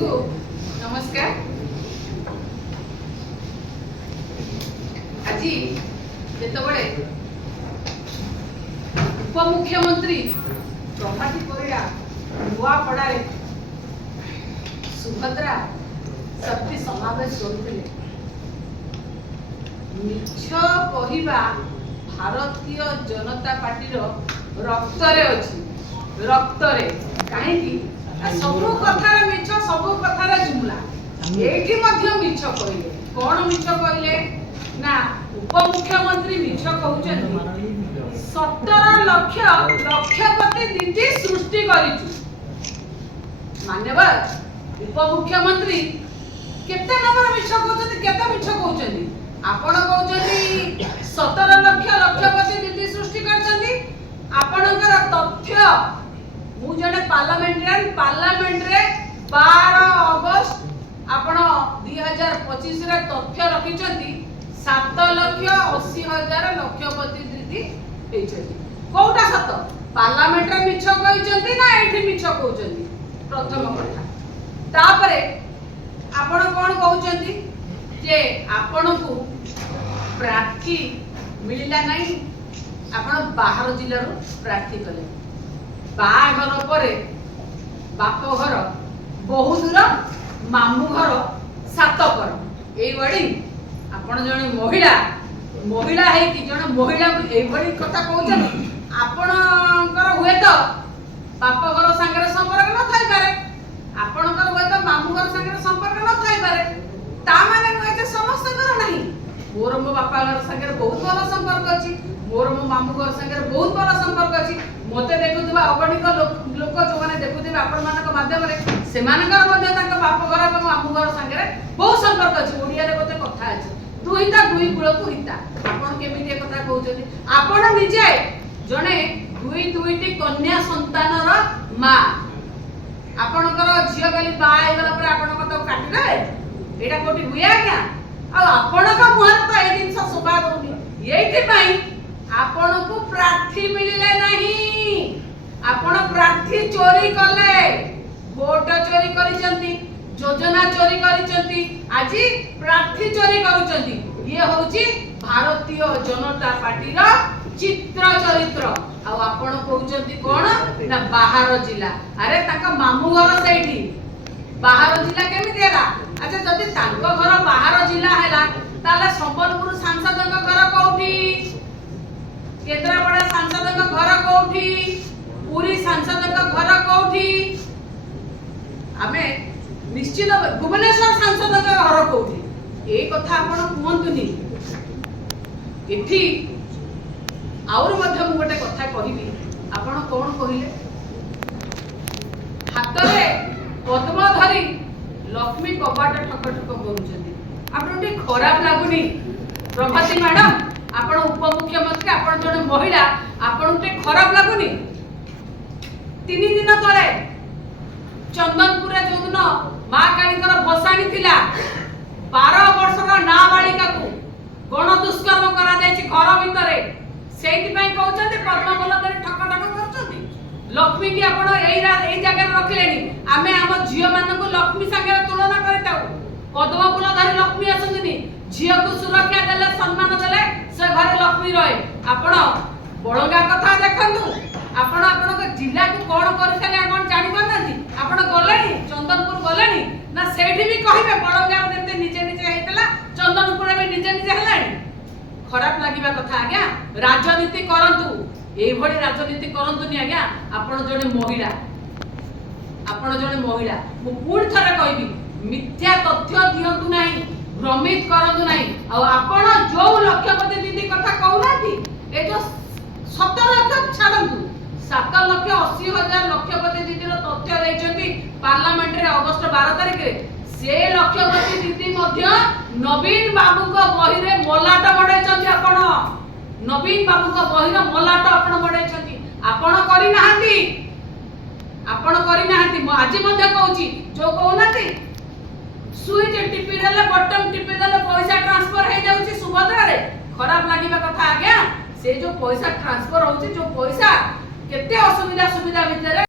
ସମସ୍ତଙ୍କୁ ନମସ୍କାର। ଆଜି ଯେତେବେଳେ ଉପମୁଖ୍ୟମନ୍ତ୍ରୀ ପ୍ରଭାତୀ ପରିଡ଼ା ନୂଆପଡ଼ାରେ ସୁଭଦ୍ରା ଶକ୍ତି ସମାବେଶ କରୁଥିଲେ, ମିଛ କହିବା ଭାରତୀୟ ଜନତା ପାର୍ଟିର ରକ୍ତରେ ଅଛି। ରକ୍ତରେ କାହିଁକି ସବୁ କଥାର ମିଛ, ସବୁ କଥାର ଜୁମଲା। ଏଇଠି ମଧ୍ୟ ମିଛ କହିଲେ। କଣ ମିଛ କହିଲେ ନା ଉପମୁଖ୍ୟମନ୍ତ୍ରୀ ମିଛ କହୁଛନ୍ତି 17 ଲକ୍ଷ ଲକ୍ଷପତି ଦିଦି ସୃଷ୍ଟି କରିଛୁ। ମାନ୍ୟବର ଉପମୁଖ୍ୟମନ୍ତ୍ରୀ କେତେ ନମ୍ବର ମିଛ କହୁଛନ୍ତି, କେତେ ମିଛ କହୁଛନ୍ତି? ଆପଣ କହୁଛନ୍ତି 17 ଲକ୍ଷ ଲକ୍ଷପତି ଦିଦି ସୃଷ୍ଟି କରିଛନ୍ତି। ଆପଣଙ୍କର ତଥ୍ୟ, ମୁଁ ଜଣେ ପାର୍ଲାମେଣ୍ଟାରିଆନ, ପାର୍ଲାମେଣ୍ଟରେ 12 ଅଗଷ୍ଟ ଆପଣ 2025 ରେ ତଥ୍ୟ ରଖିଛନ୍ତି 7,80,000 ଲକ୍ଷପତି ଦିଦି ହେଇଛନ୍ତି। କୋଉଟା ସତ? ପାର୍ଲାମେଣ୍ଟରେ ମିଛ କହିଛନ୍ତି ନା ଏଇଠି ମିଛ କହୁଛନ୍ତି? ପ୍ରଥମ କଥା। ତାପରେ ଆପଣ କଣ କହୁଛନ୍ତି ଯେ ଆପଣଙ୍କୁ ପ୍ରାର୍ଥୀ ମିଳିଲା ନାହିଁ, ଆପଣ ବାହାର ଜିଲ୍ଲାରୁ ପ୍ରାର୍ଥୀ କଲେ। ବାହାଘର ପରେ ବାପ ଘର, ବହୁ ଦୂର, ମାମୁଁ ଘର 7 କର, ଏଇ ୱାର୍ଡିଂ। ଆପଣ ଜଣେ ମହିଳା ହେଇକି ଜଣେ ମହିଳାକୁ ଏଇଭଳି କଥା କହୁଛନ୍ତି। ଆପଣଙ୍କର ହୁଏତ ବାପ ଘର ସାଙ୍ଗରେ ସମ୍ପର୍କ ନଥାଇପାରେ, ଆପଣଙ୍କର ହୁଏତ ମାମୁଁ ଘର ସାଙ୍ଗରେ ସମ୍ପର୍କ ନଥାଇପାରେ। ତା ମାନେ ନୁହେଁ ଯେ ସମସ୍ତଙ୍କର ନାହିଁ। ମୋର ମୋ ବାପା ଘର ସାଙ୍ଗରେ ବହୁତ ଭଲ ସମ୍ପର୍କ ଅଛି, ମୋର ମୋ ମାମୁଁ ଘର ସାଙ୍ଗରେ ବହୁତ ଭଲ ସମ୍ପର୍କ ଅଛି। ମତେ ଦେଖୁଥିବା ଅଗଣିତ ଲୋକ ଯୋଉମାନେ ଦେଖୁଥିବେ ଆପଣମାନଙ୍କ ମାଧ୍ୟମରେ, ସେମାନଙ୍କର ମଧ୍ୟ ତାଙ୍କ ବାପ ଘର ଏବଂ ମାମୁଁ ଘର ସାଙ୍ଗରେ ବହୁତ ସମ୍ପର୍କ ଅଛି। ଓଡ଼ିଆରେ ଗୋଟେ କଥା ଅଛି, ଦୁହିତା ଦୁଇ କୂଳକୁ ହିତା। ଆପଣ କେମିତି ଏ କଥା କହୁଛନ୍ତି? ଆପଣ ନିଜେ ଜଣେ ଦୁଇଟି କନ୍ୟା ସନ୍ତାନର ମା। ଆପଣଙ୍କର ଝିଅ କାଲି ବାହା ହେଇଗଲା ପରେ ଆପଣଙ୍କ ତାକୁ କାଟିଦେବେ? ଏଇଟା କୋଉଠି ହୁଏ ଆଜ୍ଞା? ଆଉ ଆପଣଙ୍କ ମୁହଁରେ ତ ଏଇ ଜିନିଷ ଶୋଭା ଦଉନି। ଏଇଥିପାଇଁ ଆପଣଙ୍କୁ ପ୍ରାର୍ଥୀ ମିଳିଲେ ନାହିଁ। ଆପଣ ପ୍ରାର୍ଥୀ ଚୋରି କଲେ, ଭୋଟ ଚୋରି କରିଛନ୍ତି, ଯୋଜନା ଚୋରି କରିଛନ୍ତି, ଆଜି ପ୍ରାର୍ଥୀ ଚୋରି କରୁଛନ୍ତି। ଇଏ ହଉଛି ଭାରତୀୟ ଜନତା ପାର୍ଟିର ଚିତ୍ର ଚରିତ୍ର। ଆଉ ଆପଣ କହୁଛନ୍ତି କଣ ନା ବାହାର ଜିଲ୍ଲା। ଆରେ ତାଙ୍କ ମାମୁଁ ଘର ସେଇଠି, ବାହାର ଜିଲ୍ଲା କେମିତି ହେଲା? ଆଚ୍ଛା, ଯଦି ତାଙ୍କ ଘର ବାହାର ଜିଲ୍ଲା ହେଲା, ତାହେଲେ ସମ୍ବଲପୁର ସାଂସଦଙ୍କ ଘର କୋଉଠି? କେନ୍ଦ୍ରାପଡ଼ା ସାଂସଦଙ୍କ ଘର କୋଉଠି? ପୁରୀ ସାଂସଦଙ୍କ ଘର କୋଉଠି? ଆମେ ନିଶ୍ଚିତ ଭୁବନେଶ୍ୱର ସାଂସଦଙ୍କ ଘର କୋଉଠି? এই কথা ଆପଣ କୁହନ୍ତୁନି। ଏଠି ଆହୁରି ମଧ୍ୟ ମୁଁ ଗୋଟେ କଥା କହିବି। ଆପଣ କଣ କହିଲେ? ହାତରେ ପଦ୍ମ ଧରି ଲକ୍ଷ୍ମୀ କବାଟ ଠକ ଠକ କରୁଛନ୍ତି। ଆପଣଙ୍କୁ ଟିକେ ଖରାପ ଲାଗୁନି? ପ୍ରଭାତୀ ମ୍ୟାଡାମ, ଆପଣ ଉପମୁଖ୍ୟମନ୍ତ୍ରୀ, ଆପଣ ଜଣେ ମହିଳା, ଆପଣଙ୍କୁ ଟିକେ ଖରାପ ଲାଗୁନି? 3 ଦିନ ତଳେ ଚନ୍ଦନପୁରରେ ଯୋଉଦିନ ମା କାଳୀଙ୍କର ଭସାଣି ଥିଲା, 12 ବର୍ଷର ନାବାଳିକାକୁ ଗଣ ଦୁଷ୍କର୍ମ କରାଯାଇଛି ଘର ଭିତରେ। ସେଇଥିପାଇଁ କହୁଛନ୍ତି ପଦ୍ମଫୁଲ ଧରି ଠକ ଠକ କରୁଛନ୍ତି। ଲକ୍ଷ୍ମୀ କି ଆପଣ ଏଇ ଜାଗାରେ ରଖିଲେଣି। ଆମେ ଆମ ଝିଅ ମାନଙ୍କୁ ଲକ୍ଷ୍ମୀ ସାଙ୍ଗରେ ତୁଳନା କରିଥାଉ। ପଦ୍ମଫୁଲ ଧରି ଲକ୍ଷ୍ମୀ ଆସନ୍ତିନି। ଝିଅକୁ ସୁରକ୍ଷା ଦେଲେ, ସମ୍ମାନ ଦେଲେ ସେ ଘରେ ଲକ୍ଷ୍ମୀ ରହେ। ଆପଣ ବଳଙ୍ଗା କଥା ଦେଖନ୍ତୁ। ଆପଣ ଆପଣଙ୍କ ଜିଲ୍ଲାକୁ କଣ କରିଥିଲେ ଆପଣ ଜାଣିପାରୁନାହାନ୍ତି? ଆପଣ ଗଲେଣି, ଚନ୍ଦନପୁର ଗଲେଣି ନା? ସେଇଠି ବି କହିବେ ବଳଙ୍ଗାରେ ଯେମିତି ନିଜେ ନିଜେ ହେଇଥିଲା, ଚନ୍ଦନପୁରରେ ବି ନିଜେ ନିଜେ ହେଲାଣି। ଖରାପ ଲାଗିବା କଥା ଆଜ୍ଞା। ରାଜନୀତି କରନ୍ତୁ, এইଭଳି ରାଜନୀତି କରନ୍ତୁନି ଆଜ୍ଞା। ଆପଣ ଜଣେ ମହିଳା, ଆପଣ ଜଣେ ମହିଳା। ମୁଁ ପୁଣି ଥରେ କହିବି, ମିଥ୍ୟା ତଥ୍ୟ ଦିଅନ୍ତୁ ନାହିଁ, ଭ୍ରମିତ କରନ୍ତୁ ନାହିଁ। ଆଉ ଆପଣ ଯୋଉ ଲକ୍ଷପତି ଦିଦି କଥା କହୁନାହାନ୍ତି, ଏ ଯୋଉ 17 ଲକ୍ଷ ଛାଡ଼ନ୍ତୁ, 7,80,000 ଲକ୍ଷପତି ଦିଦିର ତଥ୍ୟ ଦେଇଛନ୍ତି ପାର୍ଲାମେଣ୍ଟରେ ଅଗଷ୍ଟ 12 ତାରିଖରେ। ସେ ଲକ୍ଷପତି ଦିଦି ମଧ୍ୟ ନବୀନ ବାବୁଙ୍କ ବହିରେ ମଲାଟ ବଢେଇଛନ୍ତି। ଆପଣ ନବୀନ ବାବୁଙ୍କ ବହିର ମଲାଟ ଆପଣ ବଢେଇଛନ୍ତି। ଆପଣ କରିନାହାନ୍ତି, ଆପଣ କରିନାହାନ୍ତି। ମୁଁ ଆଜି ମଧ୍ୟ କହୁଛି, ଯୋଉ କହୁନାହାନ୍ତି ସୁଇଚ ଟିପି ଦେଲେ, ବଟନ ଟିପି ଦେଲେ ପଇସା ଟ୍ରାନ୍ସଫର ହେଇଯାଉଛି ସୁଭଦ୍ରାରେ। ଖରାପ ଲାଗିବା କଥା ଆଜ୍ଞା। ସେ ଯୋଉ ପଇସା ଟ୍ରାନ୍ସଫର ହଉଛି, ଯୋଉ ପଇସା କେତେ ଅସୁବିଧା ସୁବିଧା ଭିତରେ